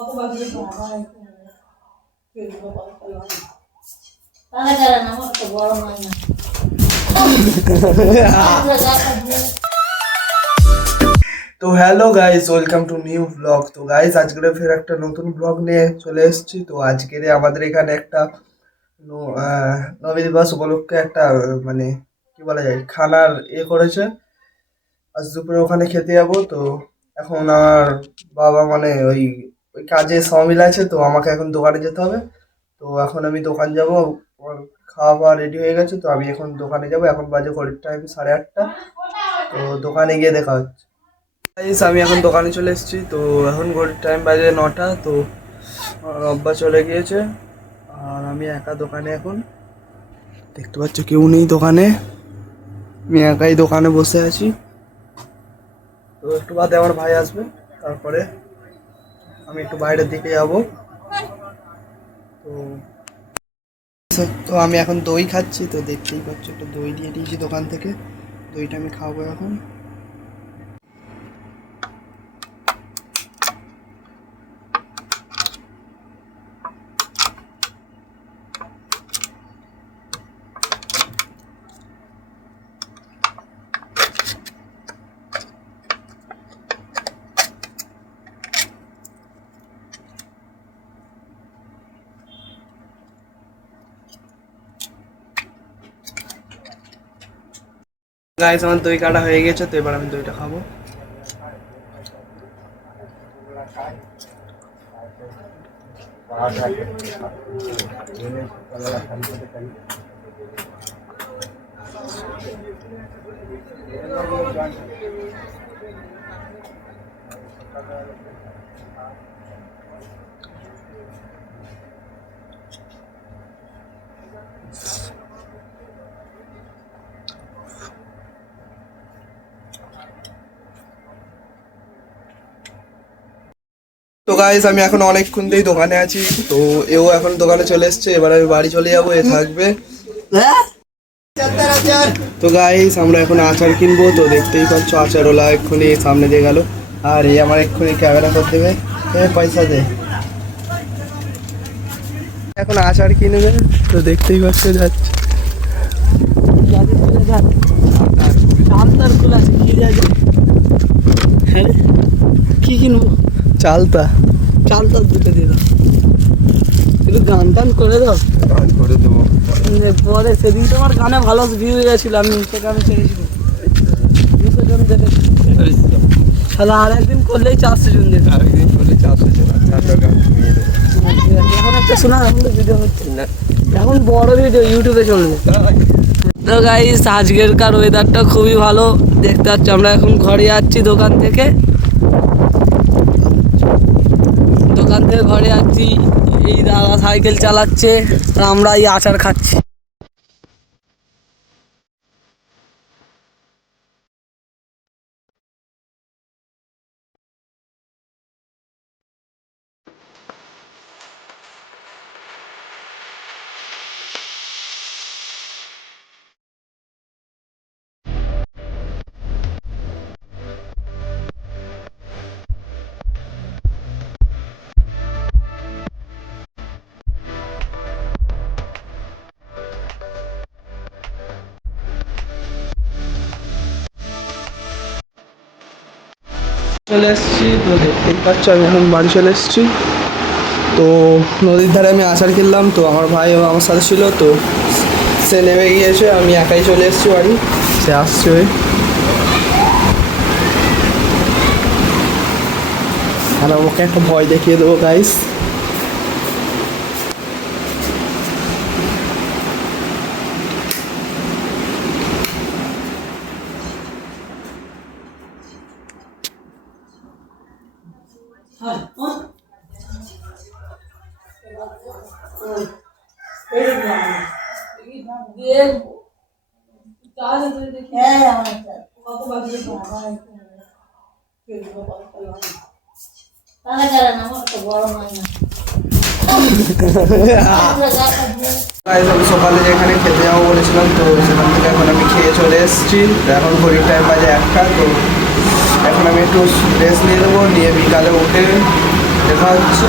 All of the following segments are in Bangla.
তো hello guys, welcome to new blog. তো গাইস আজকে ফের একটা নতুন ব্লগ নিয়ে চলে এসেছি। তো আজকে আমাদের এখানে একটা নবদিবস উপলক্ষে একটা মানে কি বলা যায় খানার করেছে। আজ দুপুরে ওখানে খেতে যাবো। তো এখন আমার বাবা মানে ওই ওই কাজে সামিল আছে, তো আমাকে এখন দোকানে যেতে হবে। তো এখন আমি দোকান যাব, আমার খাওয়া দাওয়া রেডি হয়ে গেছে। তো আমি এখন দোকানে যাব, এখন বাজে ঘড়ির টাইম 8:30। তো দোকানে গিয়ে দেখা হচ্ছে। গাইস আমি এখন দোকানে চলে এসেছি। তো এখন ঘড়ির টাইম বাজে 9টা। তো আমার আব্বা চলে গিয়েছে আর আমি একা দোকানে। এখন দেখতে পাচ্ছ কেউ নেই দোকানে, আমি একাই দোকানে বসে আছি। তো একটু বাদে আমার ভাই আসবে, তারপরে আমি একটু বাইরের দিকে যাব। তো তো আমি এখন দই খাচ্ছি। তো দেখতেই পাচ্ছ একটু দই দিয়ে দিয়েছি দোকান থেকে, দইটা আমি খাবো এখন। গাইস আমার দই কাটা হয়ে গেছে, তো এবার আমি দইটা খাবো। তো গাইস আমি এখন অনেকক্ষণ ধরেই দোকানে আছি। তো এও এখন দোকানে চলে এসছে, এবার আমি বাড়ি চলে যাবো, এ থাকবে। তো গাইস আমরা এখন আচার কিনবো। তো দেখতেই পাচ্ছ আচারওয়ালা এক্ষুনি সামনে দিয়ে গেল, আর এই আমার এক্ষুনি ক্যামেরা করে দেবে। পয়সা দে। এখন আচার কিনবে, তো দেখতেই পাচ্ছ যাচ্ছে। কি কিনবো? চালতা চালতা দুটো দিয়ে দাও, একটু গান টান করে দাও। করে দেবো। পরে সেদিন তো আমার গানে ভালো ভিউ গেছিল, আমি ইনস্টাগ্রামে ছেড়েছিলাম 200 জন দেখেছি। তাহলে আর একদিন করলেই 400 জন দেখে। আরেকদিন করলে 400 জন। এখন একটা শোনা, এখন তো ভিডিও হচ্ছে না, এখন বড় ভিডিও ইউটিউবে চলবে। তো গাইস আজকেরকার ওয়েদারটা খুবই ভালো দেখতে পাচ্ছি। আমরা এখন ঘরে যাচ্ছি দোকান থেকে ঘরে যাচ্ছি। এই দাদা সাইকেল চালাচ্ছে আর আমরা এই আচার খাচ্ছি। চলে এসেছি। তো দেখতেই পাচ্ছ আমি এখন বাড়ি চলে এসেছি। তো নদীর ধারে আমি আচার কিনলাম। তো আমার ভাইও আমার সাথে ছিল, তো সে নেমে গিয়েছে, আমি একাই চলে এসেছি বাড়ি। সে আসছে, আর ওকে একটা ভয় দেখিয়ে দেবো গাইস। আমি সকালে যেখানে খেতে যাবো বলেছিলাম, তো সেখান থেকে এখন আমি খেয়ে চলে এসেছি। এখন ঘড়ির টাইম বাজে 1টা। তো এখন আমি একটু রেস্ট নিয়ে নেবো, নিয়ে বিকালে উঠে দেখা হচ্ছে।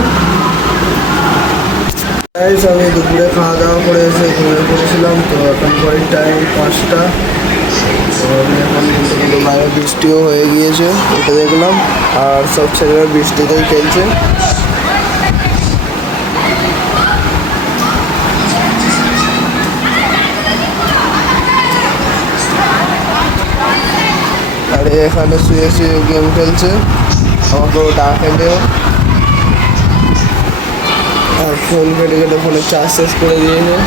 আমি দুপুরে খাওয়া দাওয়া করে এসে ঘুমিয়ে পড়েছিলাম, তো এখন পরের টাইম 5টা। তো আমি এখন কিন্তু বাইরে বৃষ্টিও হয়ে গিয়েছে, এটা দেখলাম। আর সব ছেলেরা বৃষ্টিতেই খেলছে। আর এখানে শুয়ে শুয়ে গেম খেলছে, আমাকেও ডাকেলেও। আর ফোন কেটে কেটে ফোনের চার্জ শেষ করে দিয়েছে।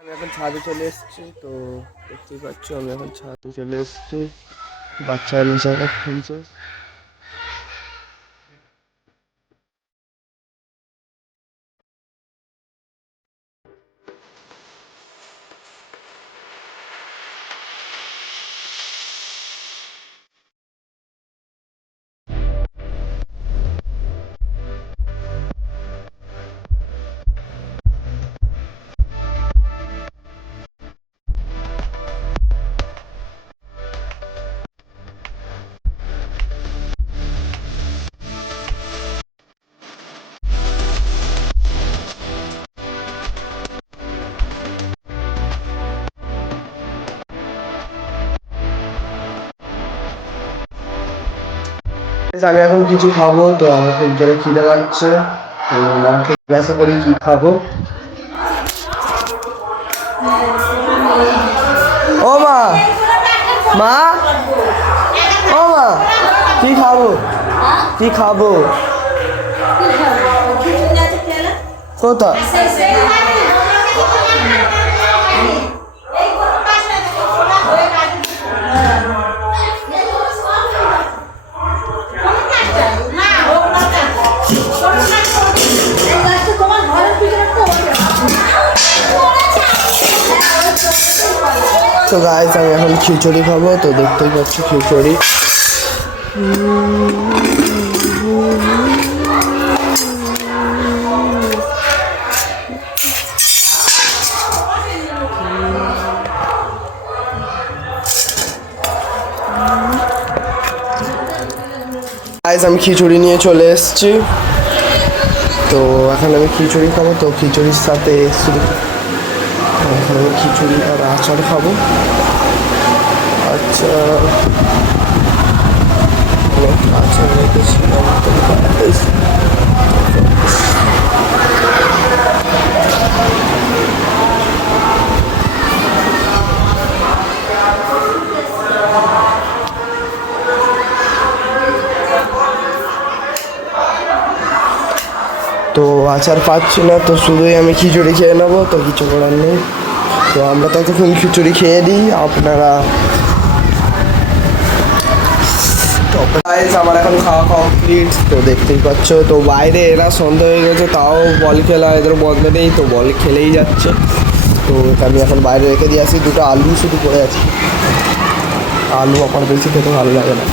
আমি এখন ছাদে চলে এসেছি, তো দেখতেই পাচ্ছ আমি এখন ছাদে চলে এসেছি। বাচ্চারা নিচে খেলছে। আমি এখন কিছু খাবো, তো আমার খুব জোরে খিদে লাগছে। তো মাকে জিজ্ঞাসা করি কি খাবো। ও মা, মা, ও মা, কি খাবো, কি খাবো? কোথায়? তো গাইস আমি এখন খিচুড়ি খাবো, তো দেখতেই পাচ্ছি খিচুড়ি। গাইস আমি খিচুড়ি নিয়ে চলে এসেছি, তো এখন আমি খিচুড়ি খাবো। তো খিচুড়ির সাথে শুধু এখন আমি খিচুড়ি আর আচার খাবো। আচ্ছা, আচার রেখেছিলাম তো। তো আচার পাচ্ছি না, তো শুধুই আমি খিচুড়ি খেয়ে নেবো, তো কিছু করার নেই। তো আমরা ততক্ষণ খিচুড়ি খেয়ে দিই, আপনারা। তো আমার এখন খাওয়া কমপ্লিট, তো দেখতেই পাচ্ছ। তো বাইরে এরা সন্ধ্যা হয়ে গেছে, তাও বল খেলা এদের বন্ধ নেই, তো বল খেলেই যাচ্ছে। তো আমি এখন বাইরে রেখে দিয়ে আসি, দুটো আলু শুধু পড়ে আছে। আলু আমার বেশি খেতে ভালো লাগে না।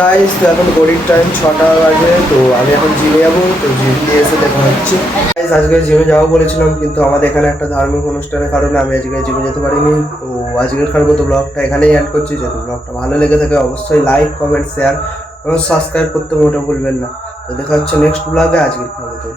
গাইস তো এখন ঘড়ির টাইম 6টা বাজে, তো আমি এখন জিমে যাবো, তো জিম দিয়ে এসে দেখা হচ্ছে। গাইস আজকে জিমে যাবো বলেছিলাম, কিন্তু আমাদের এখানে একটা ধার্মিক অনুষ্ঠানের কারণে আমি আজকে জিমে যেতে পারিনি। তো আজকের মতো ব্লগটা এখানেই অ্যাড করছি। যদি ব্লগটা ভালো লেগে থাকে অবশ্যই লাইক, কমেন্ট, শেয়ার এবং সাবস্ক্রাইব করতে মোটেও ভুলবেন না। তো দেখা হচ্ছে নেক্সট ব্লগে। আজকের মতো